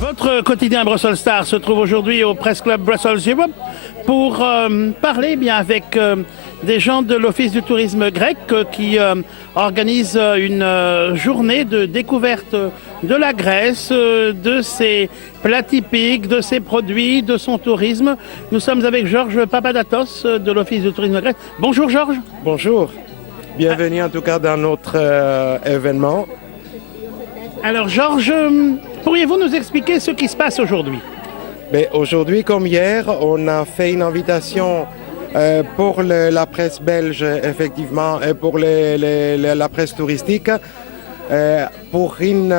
Votre quotidien Brussels Star se trouve aujourd'hui au Press Club Brussels Europe pour parler bien avec des gens de l'Office du tourisme grec qui organisent une journée de découverte de la Grèce, de ses plats typiques, de ses produits, de son tourisme. Nous sommes avec Georges Papadatos de l'Office du tourisme grec. Bonjour Georges. Bonjour, bienvenue en tout cas dans notre événement. Alors Georges, pourriez-vous nous expliquer ce qui se passe aujourd'hui? Aujourd'hui, comme hier, on a fait une invitation pour la presse belge, effectivement, et pour la presse touristique, pour une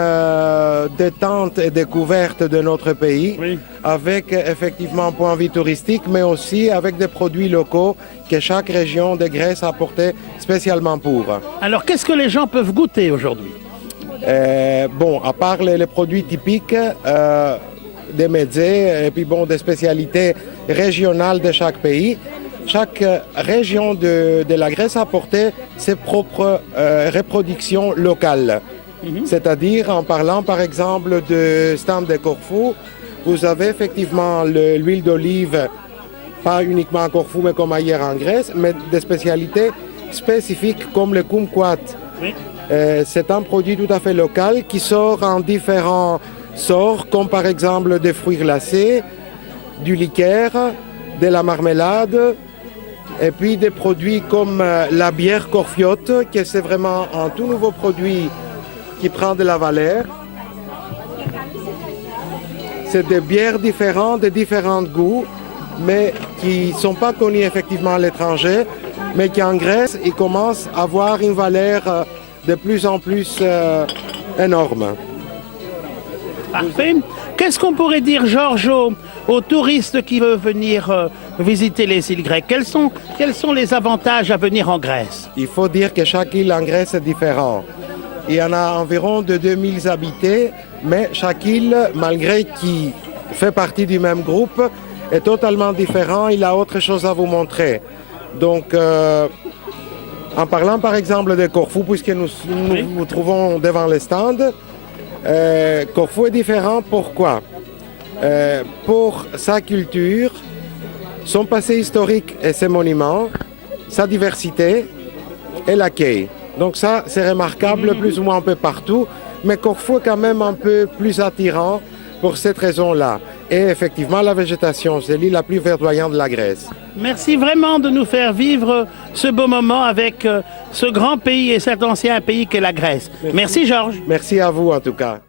détente et découverte de notre pays, Oui. avec effectivement un point de vue touristique, mais aussi avec des produits locaux que chaque région de Grèce a apporté spécialement pour. Alors qu'est-ce que les gens peuvent goûter aujourd'hui? À part les produits typiques des mezzés et puis des spécialités régionales de chaque pays, chaque région de la Grèce a apporté ses propres reproductions locales. C'est-à-dire, en parlant par exemple de stand de Corfou, vous avez effectivement l'huile d'olive, pas uniquement à Corfou mais comme ailleurs en Grèce, mais des spécialités spécifiques comme le kumquat. Oui. C'est un produit tout à fait local qui sort en différents sorts, comme par exemple des fruits glacés, du liqueur, de la marmelade, et puis des produits comme la bière Corfiote, qui c'est vraiment un tout nouveau produit qui prend de la valeur. C'est des bières différentes, de différents goûts, mais qui ne sont pas connues effectivement à l'étranger, mais qui en Grèce, ils commencent à avoir une valeur de plus en plus énorme. Parfait. Qu'est-ce qu'on pourrait dire, Georges, aux touristes qui veulent venir visiter les îles grecques? Quels sont les avantages à venir en Grèce? Il faut dire que chaque île en Grèce est différente. Il y en a environ de 2000 habités, mais chaque île, malgré qu'il fait partie du même groupe, est totalement différent. Il a autre chose à vous montrer. Donc, en parlant par exemple de Corfou, puisque nous nous trouvons devant le stand, Corfou est différent. Pourquoi? Pour sa culture, son passé historique et ses monuments, sa diversité et l'accueil. Donc ça, c'est remarquable plus ou moins un peu partout, mais Corfou est quand même un peu plus attirant pour cette raison-là. Et effectivement, la végétation, c'est l'île la plus verdoyante de la Grèce. Merci vraiment de nous faire vivre ce beau moment avec ce grand pays et cet ancien pays qu'est la Grèce. Merci Georges. Merci à vous en tout cas.